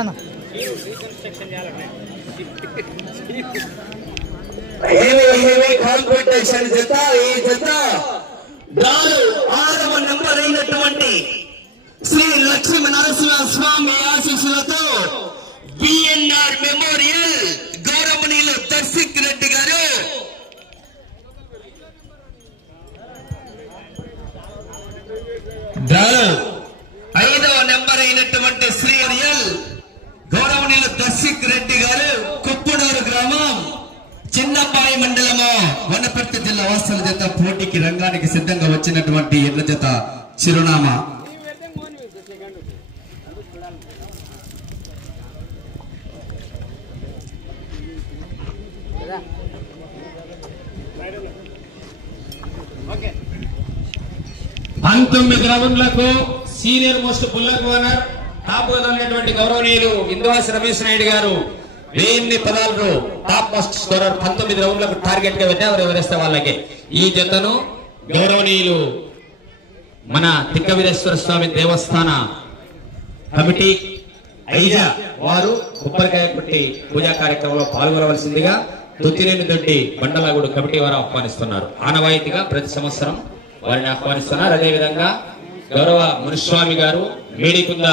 చెప్పన్నా heavy heavy competition జత ఈ జత దారు ఆరవ నెంబర్ అయినటువంటి శ్రీ లక్ష్మీ నరసింహ స్వామి ఆశీస్సులతో బిఎన్ఆర్ మెమోరియల్ గౌరవనీయులు దర్శక్ రెడ్డి గారు దారు ఐదవ నెంబర్ అయినటువంటి శ్రీ రియల్ గౌరవనీయులు దర్శక్ రెడ్డి గారు కుప్పుడూరు గ్రామం చిన్నపాయి మండలము వనపర్తి జిల్లా వాస్తవ చేత పోటీకి రంగానికి సిద్ధంగా వచ్చినటువంటి ఎడ్ల చేత చిరునామా. పంతొమ్మిది రౌండ్లకు senior most bullock owner top వదిలినటువంటి గౌరవనీయులు ఇందువాసి రమేష్ నాయుడు గారు వెయ్యి పదాలు టాప్ ఫస్ట్ స్కోరర్ పంతొమ్మిది రౌండ్లకు టార్గెట్గా పెట్టారు ఎవరేస్తే వాళ్ళకి. ఈ జతను గౌరవనీయులు మన తిక్క వీరేశ్వర స్వామి దేవస్థాన కమిటీ ఐజా వారు కొబ్బరికాయ కొట్టి పూజా కార్యక్రమంలో పాల్గొనవలసిందిగా తుత్తినేని దొడ్డి బండలాగుడు కమిటీ వారు ఆహ్వానిస్తున్నారు. ఆనవాయితీగా ప్రతి సంవత్సరం వారిని ఆహ్వానిస్తున్నారు. అదేవిధంగా గౌరవ మునిస్వామి గారు మేడికుంద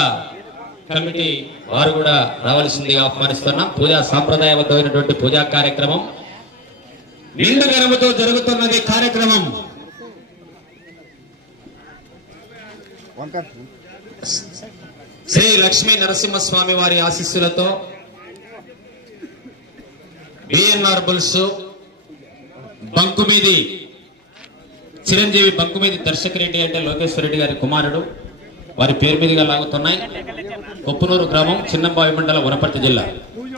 కమిటీ వారు కూడా రావాల్సిందిగా ఆహ్వానిస్తున్నాం. పూజా సాంప్రదాయబద్ధమైనటువంటి పూజా కార్యక్రమం. నిండు గరముతో జరుగుతున్నది కార్యక్రమం. శ్రీ లక్ష్మీ నరసింహస్వామి వారి ఆశీస్సులతో బిఎన్ఆర్ బుల్స్ బంకుమీది చిరంజీవి బంకుమీది దర్శక్ రెడ్డి అంటే లోకేశ్వర రెడ్డి గారి కుమారుడు. వారి పేరు మీదుగా లాగుతున్నాయి. కొప్పునూరు గ్రామం చిన్నంబావి మండల వనపర్తి జిల్లా. పూజ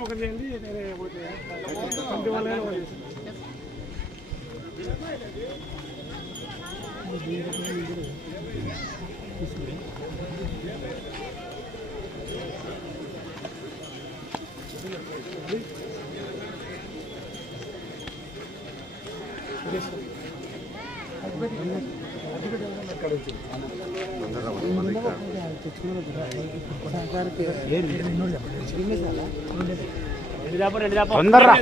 తొందరరా.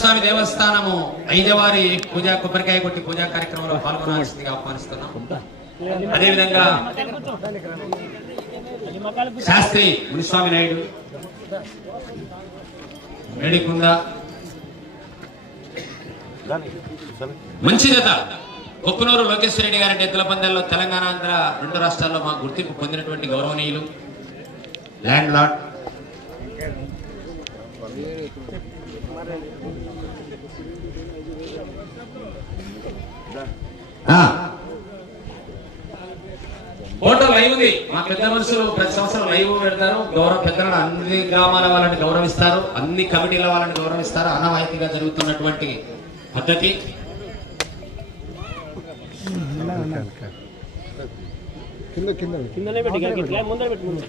స్వామి దేవస్థానము ఐదవారి పూజా కొబ్బరికాయ కొట్టి పూజా కార్యక్రమంలో పాల్గొనాల్సిందిగా ఆహ్వానిస్తున్నాం. అదేవిధంగా శాస్త్రి మునిస్వామి నాయుడు మేడికుంద మంచి జత కొక్కునూరు లోకేశ్వర రెడ్డి గారి ఎద్దుల పందాల్లో తెలంగాణ ఆంధ్ర రెండు రాష్ట్రాల్లో మా గుర్తింపు పొందినటువంటి గౌరవనీయులు. ల్యాండ్ లార్డ్ ఆ. ఉంది మా పెద్ద మనుషులు ప్రతి సంవత్సరం లైవ్ పెడతారు. గౌరవ పెద్దలను అన్ని గ్రామాల వాళ్ళని గౌరవిస్తారు. అన్ని కమిటీల వాళ్ళని గౌరవిస్తారు. అనవాయితీగా జరుగుతున్నటువంటి పద్ధతి. కిందనే పెట్టి. ఇట్లా ముందర పెట్టి ముందు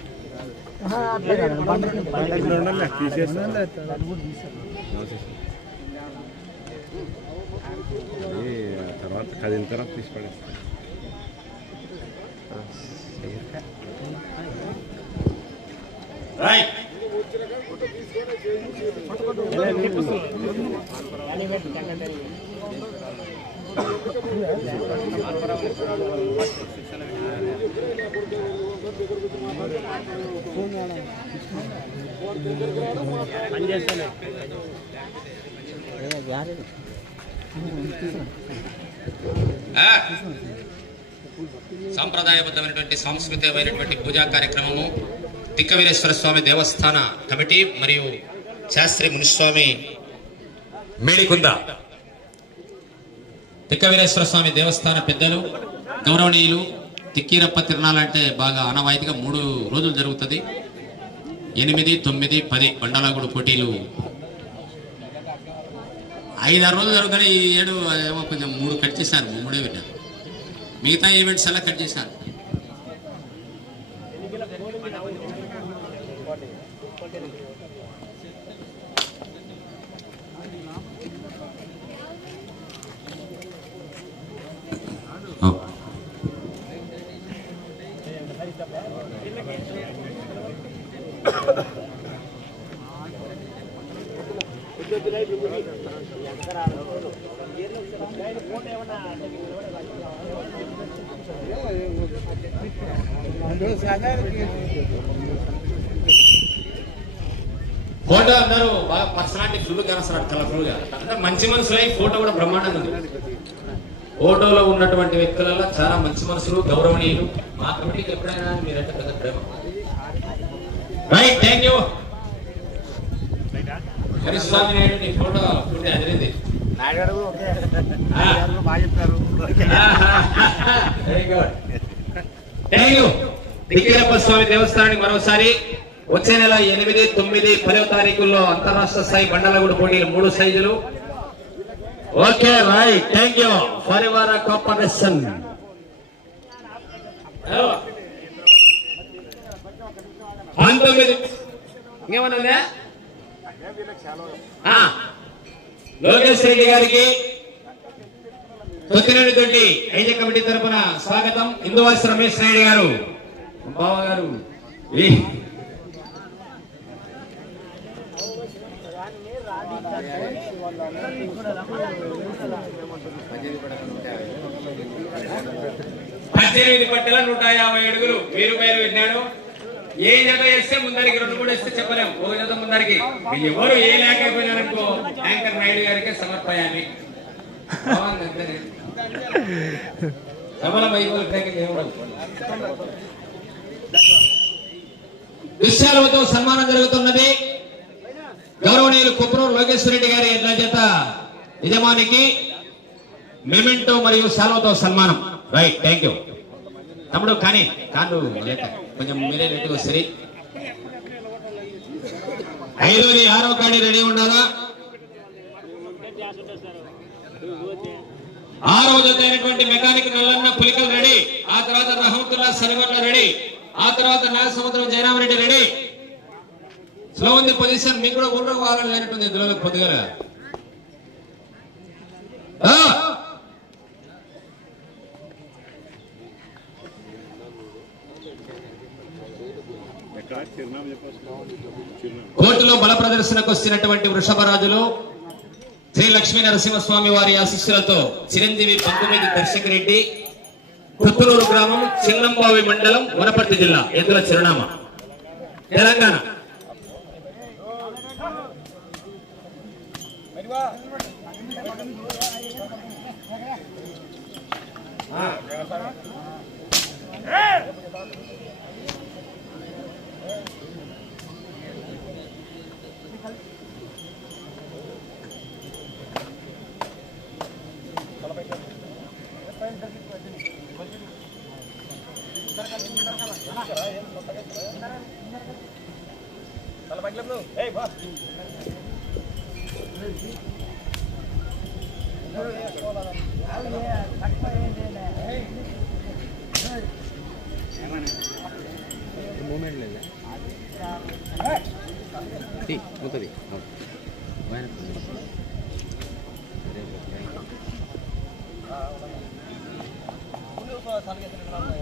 తర్వాత కదిలిన తర్వాత తీసి పడేస్తాను రైట్ పని చేస్తానే ఆ. సాంప్రదాయబద్ధమైనటువంటి సాంస్కృతికమైనటువంటి పూజా కార్యక్రమము తిక్కవీరేశ్వర స్వామి దేవస్థాన కమిటీ మరియు శాస్త్రి మునిస్వామి మేడికుంద తిక్కవీరేశ్వర స్వామి దేవస్థాన పెద్దలు గౌరవనీయులు తిక్కీరప్ప తిరణాలంటే బాగా ఆనవాయితీగా మూడు రోజులు జరుగుతుంది. ఎనిమిది తొమ్మిది పది బండలాగుడు పోటీలు. ఐదారు రోజులు జరుగుతాయి ఈ ఏడు ఏమో కొంచెం మూడు కట్ చేశారు మూడే పెట్టారు. మిగతా ఈవెంట్స్ అలా కట్ చేశారు. ఫోటో అందరూ బాగా పర్సనాలిటీ ఫుల్ కలర్ఫుల్గా. అంటే మంచి మనుషులై ఫోటో కూడా బ్రహ్మాండంగా ఉంది. ఫోటోలో ఉన్నటువంటి వ్యక్తులలో చాలా మంచి మనుషులు గౌరవనీయులు. మా కమిటీకి ఎప్పుడైనా మీరంటే పెద్ద ప్రేమ. Right thank you. Hariswamy Naidu నీ ఫోటో అదిరింది. స్వామి దేవస్థానానికి మరోసారి వచ్చే నెల ఎనిమిది తొమ్మిది పదవ తారీఖుల్లో అంతరాష్ట్ర స్థాయి బండలగూడ పోటీలు మూడు సైజులు. Okay right thank you for your cooperation పంతొమ్మిది. ఇంకేమన్నా ఆ. లోకేష్ రెడ్డి గారికి కొత్తినేని తోటి ఐజ కమిటీ తరపున స్వాగతం. ఇందువాసి రమేష్ నాయుడు గారు. బావ గారు పద్దెనిమిది పట్టెల నూట యాభై అడుగులు. మీరు పేరు పెట్టినాడు ఏ జత వేస్తే ముందరికి రెండు కూడా వేస్తే చెప్పలేము ఒక జత ముందరికి. ఎవరు ఏ లేకపోయినారనుకో యాంకర్ నాయుడు గారికి సమర్పయాన్ని సబల సన్మానం జరుగుతున్నది. గౌరవనీయులు కుప్రూరు లోకేశ్వర రెడ్డి గారి ఎడ్ల చేత యజమానికి మెమెంటో మరియు సెలవుతో సన్మానం. రైట్ థ్యాంక్ యూ తమ్ముడు కానీ కాదు కొంచెం మీరే రెడ్డి వస్తుంది ఐదోది ఆరో కాడి రెడీ ఉండాలా? ఆరో రోజు అయినటువంటి మెకానిక్ నల్లన్న పులికలు రెడీ. ఆ తర్వాత రహమతుల్లా సరివర్ల రెడీ. ఆ తర్వాత నాగసముద్రం జయరామరెడ్డి రెడీ. స్లో ఉంది పొజిషన్. మీకు కూడా ఊళ్ళో కావాలని లేనట్టుంది. ఇందులో పొద్దుగా ఎక్కడ చిరునామా చెప్పచ్చు చిరునామా కోర్టులో బల ప్రదర్శనకు వస్తున్నటువంటి వృషభరాజులు శ్రీ లక్ష్మీ నరసింహస్వామి వారి ఆశీస్సులతో చిరంజీవి పంతొమ్మిది దర్శక్ రెడ్డి పుత్తూరు గ్రామం చిన్నంబావి మండలం వనపర్తి జిల్లా ఎద్దుల చిరునామా? తెలంగాణ.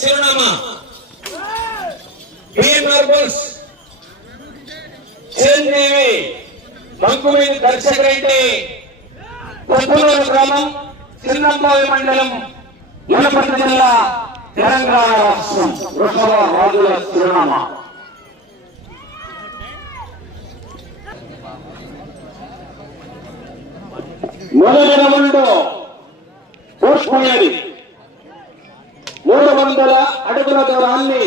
చిరునామా. మార్బుల్స్ చిరంజీవి మంకుమీది దర్శక రెడ్డి పుత్తూరు గ్రామం చిన్నంబావి మండలం వనపర్తి జిల్లా తెలంగాణ రాష్ట్రం. వృషభ రాజుల చిరునామా. మొదటి రౌండ్ పూర్తయ్యేది మూడు వందల అడుగుల దూరాన్ని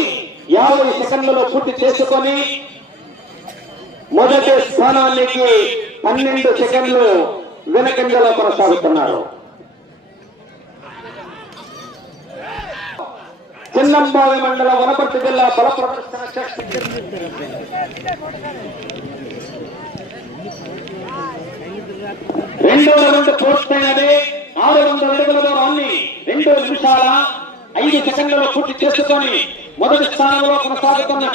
యాభై సెకండ్లలో పూర్తి చేసుకొని మొదటి స్థానానికి పన్నెండు సెకండ్లు వెనకంజలో కొనసాగుతున్నారు చిన్నంబావి మండల వనపర్తి జిల్లా బల ప్రదర్శన చేస్తున్నారు. రౌండ్ పూర్తయినది ఆరు వందల అడుగుల దూరాన్ని రెండు నిమిషాల ఐదు సెకండ్లలో పూర్తి చేసుకొని మొదటి స్థానంలో కొనసాగుతున్న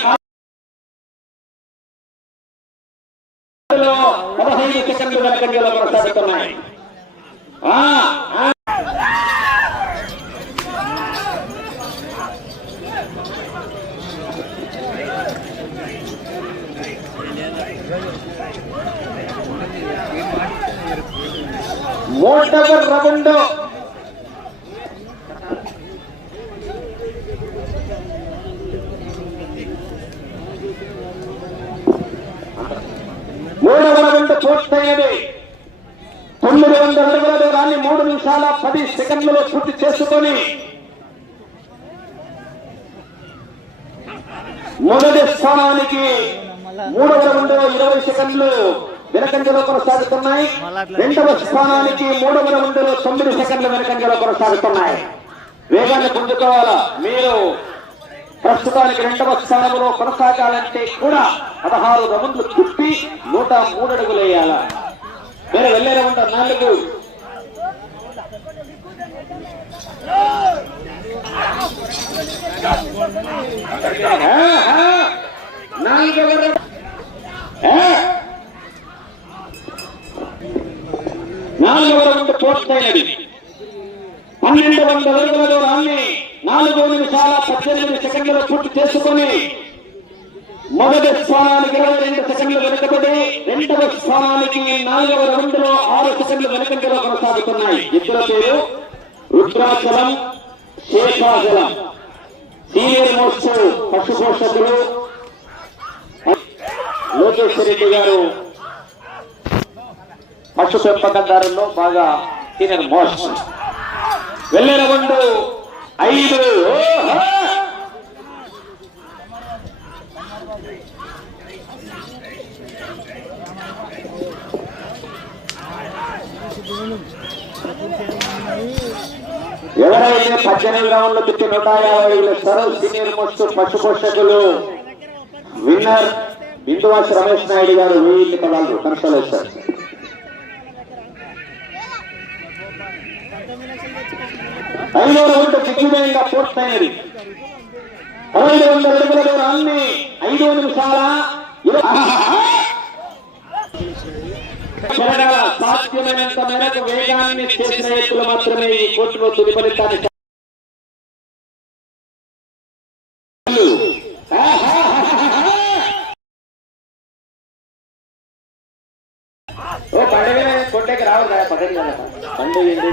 పదహైదు సెకండ్లు వెనకంజలో కొనసాగుతున్నాయి ఆ, ఆ. మూడవ రౌండ్ మూడవ రౌండ్ పూర్తయ్యేది తొమ్మిది వందల అడుగుల దూరాన్ని మూడు నిమిషాల పది సెకండ్లలో పూర్తి చేసుకొని మొదటి స్థానానికి మూడవ రౌండ్ ఇరవై సెకండ్లు వెనకంజలో కొనసాగుతున్నాయి. రెండవ స్థానానికి మూడవ రౌండ్లో తొమ్మిది సెకండ్లు వెనకంజలో కొనసాగుతున్నాయి. వేగాన్ని పుంజుకోవాలా? మీరు ప్రస్తుతానికి రెండవ స్థానంలో కొనసాగాలంటే కూడా పదహారు రౌండ్లు చుట్టి నూట మూడు అడుగులు వేయాల. మీరు వెళ్ళే రౌండ్ నాలుగు. నాలుగవ రౌండ్. నాలుగవ రౌండ్ పూర్తయినది పన్నెండు వందల అడుగుల దూరాన్ని నాలుగు నిమిషాల పద్దెనిమిది సెకండ్లు పూర్తి చేసుకుని మొదటి స్థానానికి ఇరవై రెండు సెకండ్లు వెనుకబడి రెండవ స్థానానికి నాలుగవ రౌండ్లో ఆరు సెకండ్లు వెనుకంటలో కొనసాగుతున్నాయి. ఇద్దరు పేరు రుద్రాచలం శేషాచలం. సీనియర్ మోస్ట్ పశు పోషకులు లోకేశ్వర రెడ్డి గారు పశు పెంపకందారుల్లో బాగా సీనియర్ మోస్ట్ వెళ్ళిన ముందు ఐదు. ఎవరైతే పద్దెనిమిది రౌండ్లు తిట్టి నూట యాభై ఐదు సరల్ సీనియర్ మోస్ట్ పశు పోషకులు విన్నర్ ఇందువాసి రమేష్ నాయుడు గారు వెయ్యి పదాలు కన్సలేస్తారు ఐదో రౌండ్ దిగ్విజయంగా పూర్తయినది పదహైదు వందల అడుగుల దూరాన్ని ఐదు నిమిషాల ఇరవై- సాధ్యమైనంత మేరకు వేగాన్ని చేసిన వ్యక్తులు మాత్రమే ఈ కోర్టులో తుది ఫలితాన్ని కొట్టేకి రావు కదా పండుగ పండుగ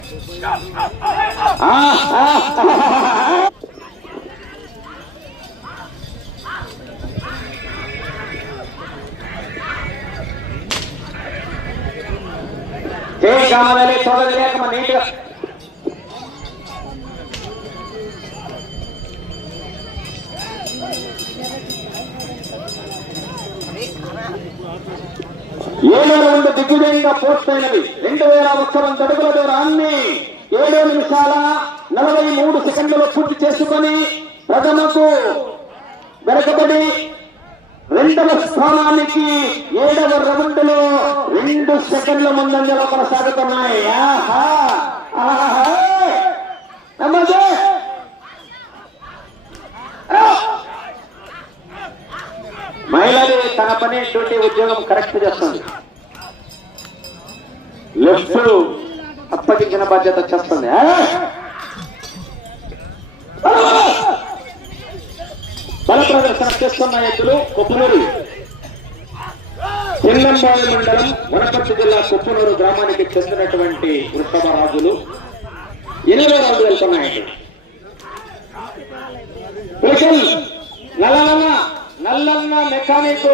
కావాలి చూడలేక మన నీట్గా ఏడో రౌండ్ దిగ్విజయంగా పూర్తయినది రెండు వేల ఒక్క వంద అడుగుల దూరాన్ని ఏడు నిమిషాల నలభై మూడు సెకండ్లు పూర్తి చేసుకొని ప్రథమకు వెనకబడి రెండవ స్థానానికి ఏడవ రౌండ్లో రెండు సెకండ్ల ముందంజలో కొనసాగుతున్నాయి ఆహా! ఆహా! నమ్మదే! మహిళలు తన పని డ్యూటీ ఉద్యోగం కరెక్ట్ చేస్తుంది. లెఫ్ట్ అప్పగించిన బాధ్యత చేస్తుంది. బల ప్రదర్శన చేస్తున్న ఎద్దులు కొప్పునూరు. చిన్నంబావి మండలం వనపర్తి జిల్లా కొప్పునూరు గ్రామానికి చెందినటువంటి వృషభ రాజులు ఎనిమిది రోజులు వెళ్తున్నాయండి. నలవల నల్లన్న మెకానిక్.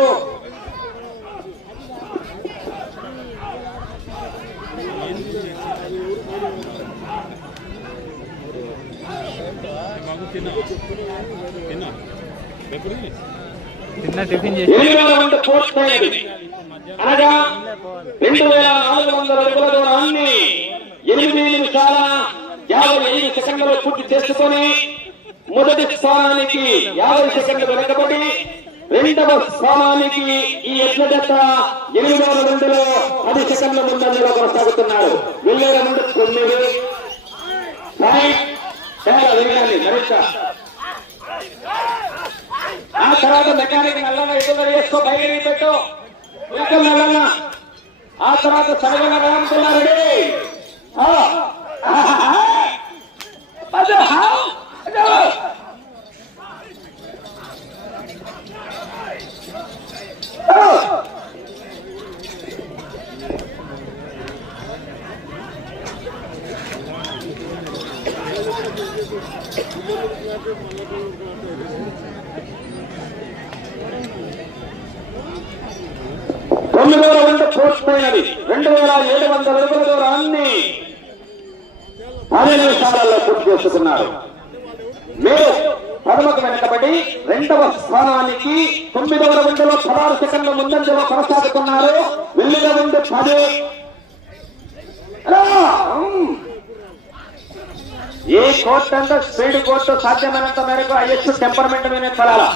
తిన్నా టిఫిన్ చేసి అనగా రెండు వేల నాలుగు వందల అడుగుల దూరాన్ని ఎనిమిది నిమిషాల యాభై ఐదు సెకండ్లలో పూర్తి చేసుకొని మొదటి స్థానానికి యాభై సెకండ్లు వెనకబడి రెండవ స్థానానికి ఈ ఎడ్ల జత ఎనిమిది వందల రెండులో పది సెకండ్ల ముందంజలో కొనసాగుతున్నారు. వెళ్ళేల ముందు తొమ్మిది. రైట్. మరింత. ఆ తర్వాత మెకానిక్ నల్లన ఎదురు చేసుకో బయట పెట్టు. వెల్కమ్ నల్లన్న. ఆ తర్వాత సరగన రామకున్నారెడ్డి తొమ్మిది వేల వంద పూర్తయినది రెండు వేల ఏడు వందల అడుగుల దూరాన్ని పది నిమిషాలలో పూర్తి చేసుకున్నారు. మీరు ప్రథమకు వెనకబడి రెండవ స్థానానికి తొమ్మిదవ రౌండ్లో పదహారు సెకండ్ల ముందంజలో కొనసాగుతున్నారు. వెళ్ళిన రౌండ్ పది. ఏ కోర్టు అంటే స్పీడ్ కోర్టు సాధ్యమైనంత మేరకు ఐఎస్ టెంపర్మెంట్ మీద పడాలా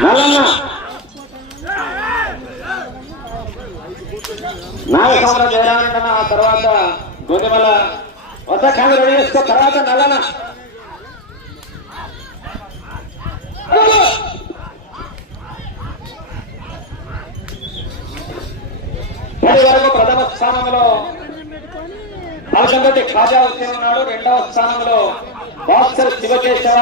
నల్లన్న నాగసామర జయరామంటన ఆ తర్వాత గోధుమల వద్ద కాదు రెడీ చేసుకో తర్వాత నల్లన. పది వరకు ప్రథమ స్థానంలో పదకొండటి ఖాజా వచ్చే ఉన్నాడు. రెండవ స్థానంలో బాక్సర్ శివకేశవ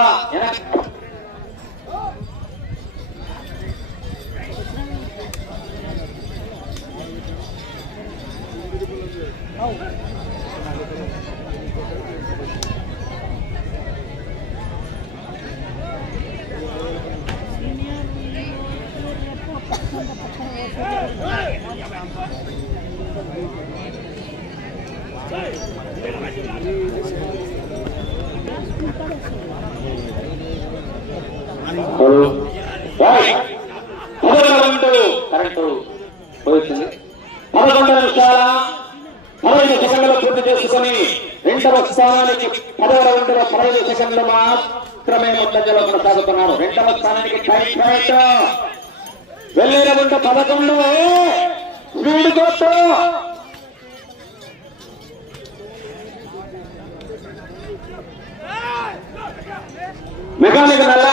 పదకొండు నిమిషాల పూర్తి చేసుకుని రెండవ స్థానానికి పదవ రౌండ్లో పదహైదు సెకండ్లు మాత్రమే ముందంజలో కొనసాగుతున్నారు. రెండవ స్థానానికి టైం పాయింట్ వెళ్ళే రౌండ్ పదకొండు. స్పీడ్ కొట్టు. మెకానిక్ నల్ల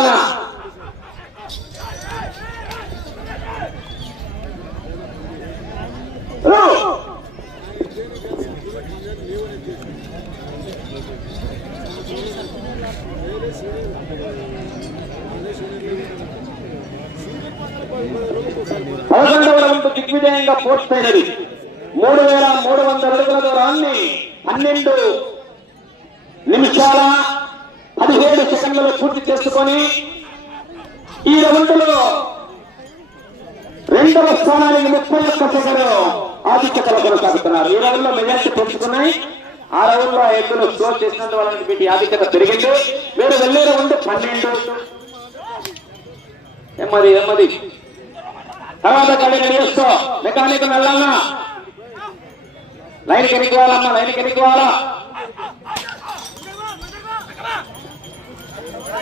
లైన్ కెనుకోవాలమ్మా లైన్ కెనుకోవాలా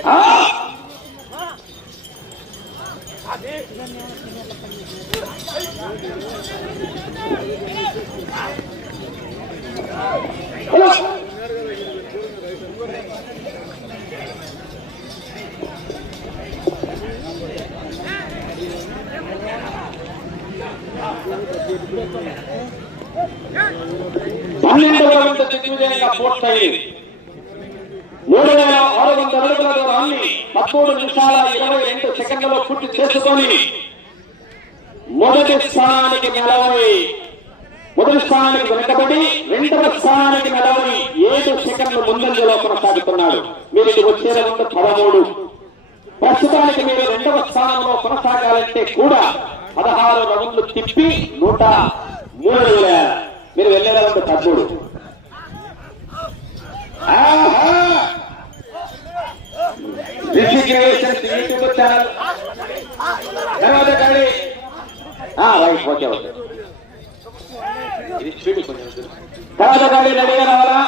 ఆ! హలో పన్నెండవ రౌండ్ దిగ్విజయంగా పూర్తయింది మూడు వేల ఆరు వందల అడుగుల దూరాన్ని పదమూడు నిమిషాల ఇరవై రెండు సెకండ్లలో పూర్తి చేసుకొని మొదటి స్థానానికి నిలవని మొదటి స్థానానికి వెనకబడి రెండవ స్థానానికి నిలవని ఏడు సెకండ్లు ముందంజలో కొనసాగుతున్నాడు మీరు ఇది వచ్చే రౌండ్ పదమూడు ప్రస్తుతానికి మీరు రెండవ స్థానంలో కొనసాగాలంటే కూడా పదహారు రౌండ్లు తిప్పి నూట మూడు మీరు వెళ్ళే తప్పుడు యూట్యూబ్ ఛానల్. తర్వాత కానీ రైట్ ఓకే ఓకే తర్వాత కానీ రెడీగా రావాలా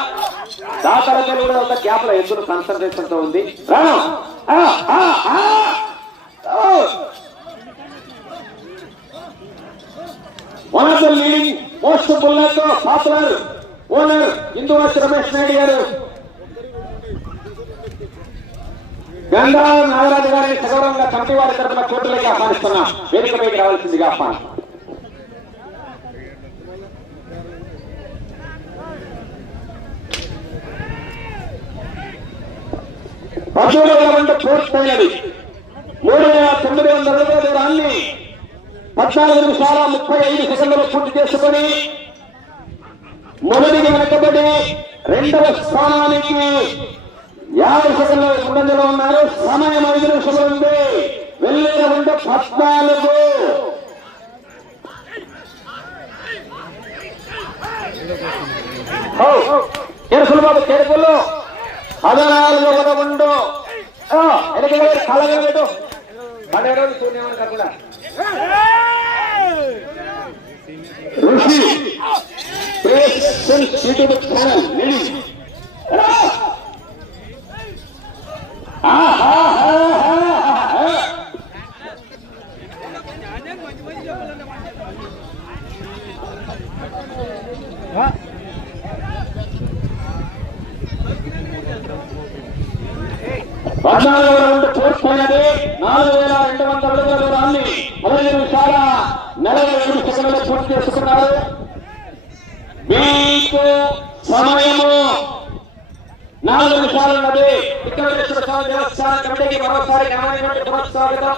కూడా ఒక గ్యాప్లో ఎదురు కాన్సన్ట్రేషన్తో ఉంది? రాను one of the leading most bullet popular owner Induvasi Ramesh Naidu garu. Ganga Nagaraju గారిని సగౌరవంగా కమిటీ వారి తరఫున కోర్టులోకి ఆహ్వానిస్తున్నాం. వేదిక పైకి రావాల్సిందిగా ఆహ్వానం. పదమూడు వేల మంది పూర్తయినది మూడు వేల తొమ్మిది వందల రూపాయల దూరాన్ని పద్నాలుగు నిమిషాల ముప్పై ఐదు సెకండ్లు పూర్తి చేసుకొని మొదటికి వెనకబడి రెండవ స్థానానికి యాభై సెకండ్ల ముందంజలో ఉన్నారు. సమయం ఐదు నిమిషాలు ఉంది. వెళ్ళిన రెండు పద్నాలుగు. కేరకులు బాబు కేరకులు పదనాలుగు పదకొండు ఉండు వెనక పన్నెండు రోజులు శూన్యమని కాకుండా ఋషి క్రియేషన్ యూట్యూబ్ ఛానల్ నిలి పద్నాలుగు నాలుగు వేల రెండు వందల అడుగుల దూరాన్ని మొదటి నిమిషాల నలభై రెండు సెకండ్లు పూర్తి చేసుకున్నారు. మీకు సమయము నాలుగు నిమిషాలు ఉన్నది విక్రమేశ్వర స్వామి దేవస్థానం కమిటీకి మరోసారి ఘనమైనటువంటి పునఃస్వాగతం.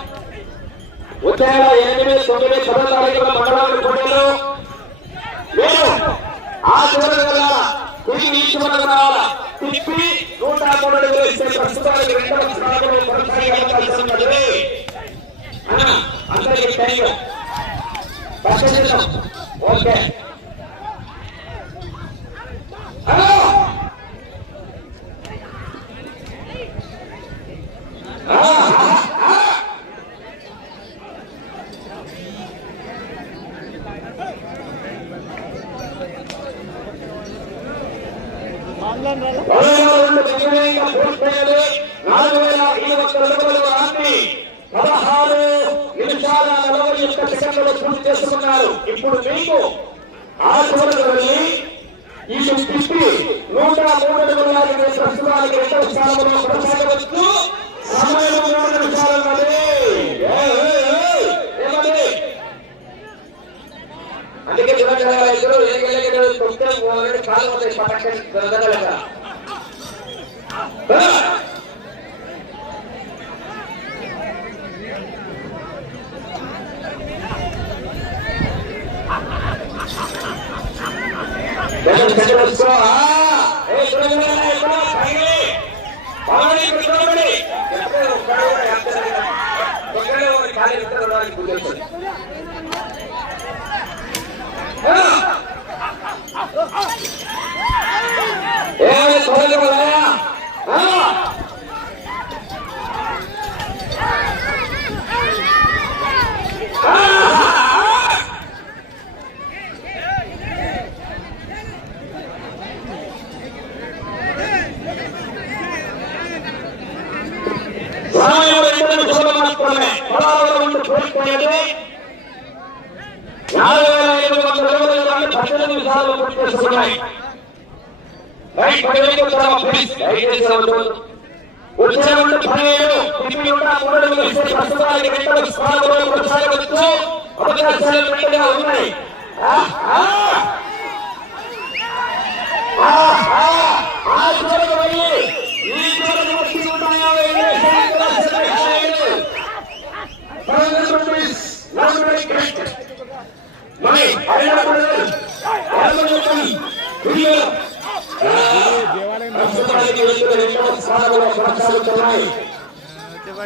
వచ్చే ఎనిమిది తొమ్మిది పదో తారీఖుల మండలాలు పోటీలు మీరు ఆ చివరి తిరిగి ఈ చివరి రావాలా తిప్పి నూట మూడు ప్రస్తుతానికి రెండవ స్థానంలో అన్న, అందరికీ తెలియదు ప్రశ్నిస్తాం ఓకే. హలో! నాలుగు వేల ఐదు వందల రూపాయలు రాత్రి. పదహారు నిమిషాల నలభై ఒక్క సెకండ్లు పూర్తి చేసుకున్నారు. ఇప్పుడు మీకు ఆ వెళ్ళి ఈ తిప్పి నూట మూడు అడుగుల ప్రస్తుతానికి రెండవ స్థానంలో కొనసాగవచ్చు. సమయం మూడు నిమిషాలు అందుకే చూడండి ఇద్దరు ఏకలేక కాలం కాలు పోతాయి పట్టండి దొరకలేక ఏమైనా చూడగలరా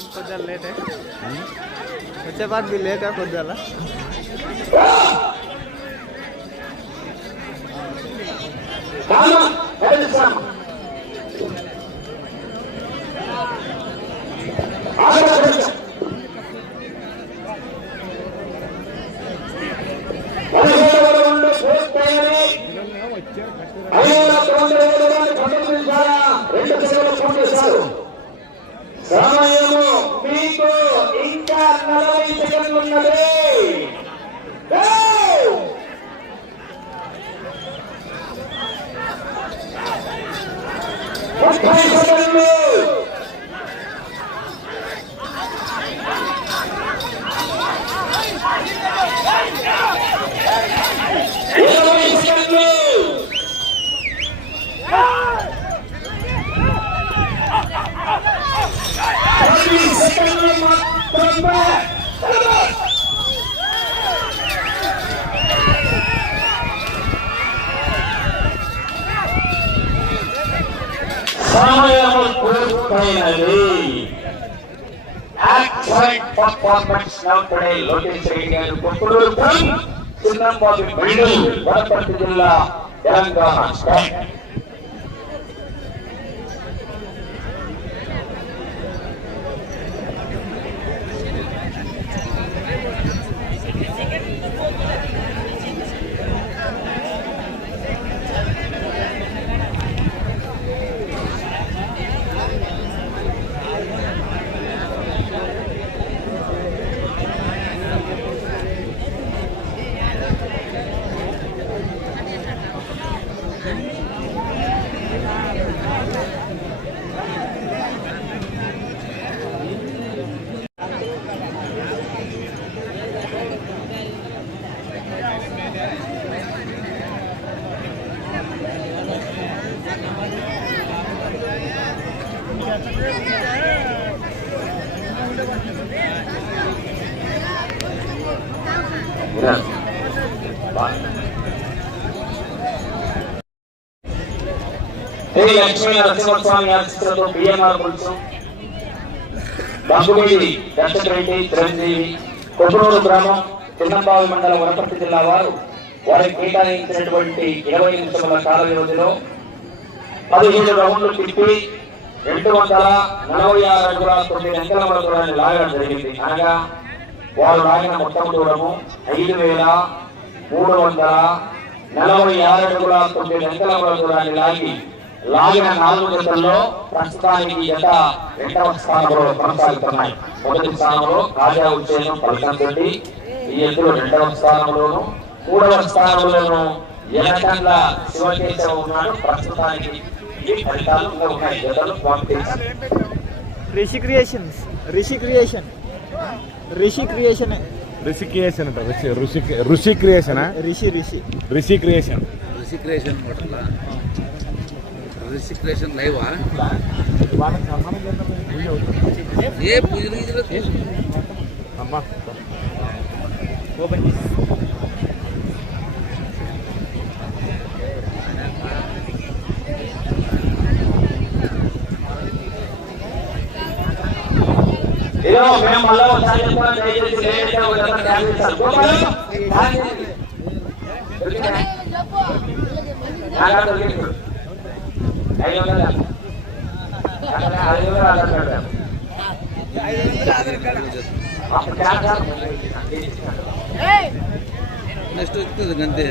వచ్చే పాటు కొద్దిగా లేట్ వచ్చే పాటు మీ లేట్ కొద్దిగా పదిహేడవ రౌండ్ పూర్తయినది ఐదవ రౌండ్ వేయడానికి పంతొమ్మిది నిమిషాల రెండు సెకండ్లు పూర్తి చేశారు సమయము మీకు ఇంకా నలభై సెకండ్లు ఉన్నది Go! ముప్పై rahmatullah dan gama బాగుడి లక్ష్మీ నరసింహ స్వామి ఆశీస్సులతో బిఎంఆర్ పులుసు. బంగుమీడి దర్శకరెడ్డి చిరంజీవి కొబ్బరూరు గ్రామం చిన్నంబావి మండలం వనపర్తి జిల్లా వారు వారికి కేటాయించినటువంటి ఇరవై నిమిషముల కాల వ్యవధిలో పదిహేను రౌండ్లు తిప్పి రెండు వందల నలభై ఆరు అడుగుల తొమ్మిది అంకెల వరకు లాగడం జరిగింది. అనగా వారు లాగిన మొత్తం దూరము ఐదు వేల మూడు వందల నలభై ఆరు అడుగుల తొమ్మిది అంకెల వరకు లాగి లాగిన నాలుగు జతల్లో ప్రస్తుతానికి జత రెండవ స్థానంలో కొనసాగుతున్నాయి. మొదటి స్థానంలో కాజా ఉచ్చేయం పలకం రెడ్డి ఈ ఎత్తులో రెండవ స్థానంలోను మూడవ స్థానంలోను ఎలకండ్ల శివకేశవ ఉన్నాడు. ప్రస్తుతానికి ఈ ఫలితాలు ఉన్నాయి. జతలు Rishi creations Rishi creation. Rishi creation. Rishi creation అంట ఋషి ఋషి ఋషి క్రియేషనా? రిషి రిషి. ఋషి క్రియేషన్. లైవా ఏ పూజలు గీజలు అమ్మా ఓపెన్ చేసి ఇదిగో మేము మళ్ళా ఒకసారి చెప్తాం దయచేసి లేట్ గా ఐదు వందల ఐదు వందల ఆధార్ కార్డు. నెక్స్ట్ వస్తుంది అంతే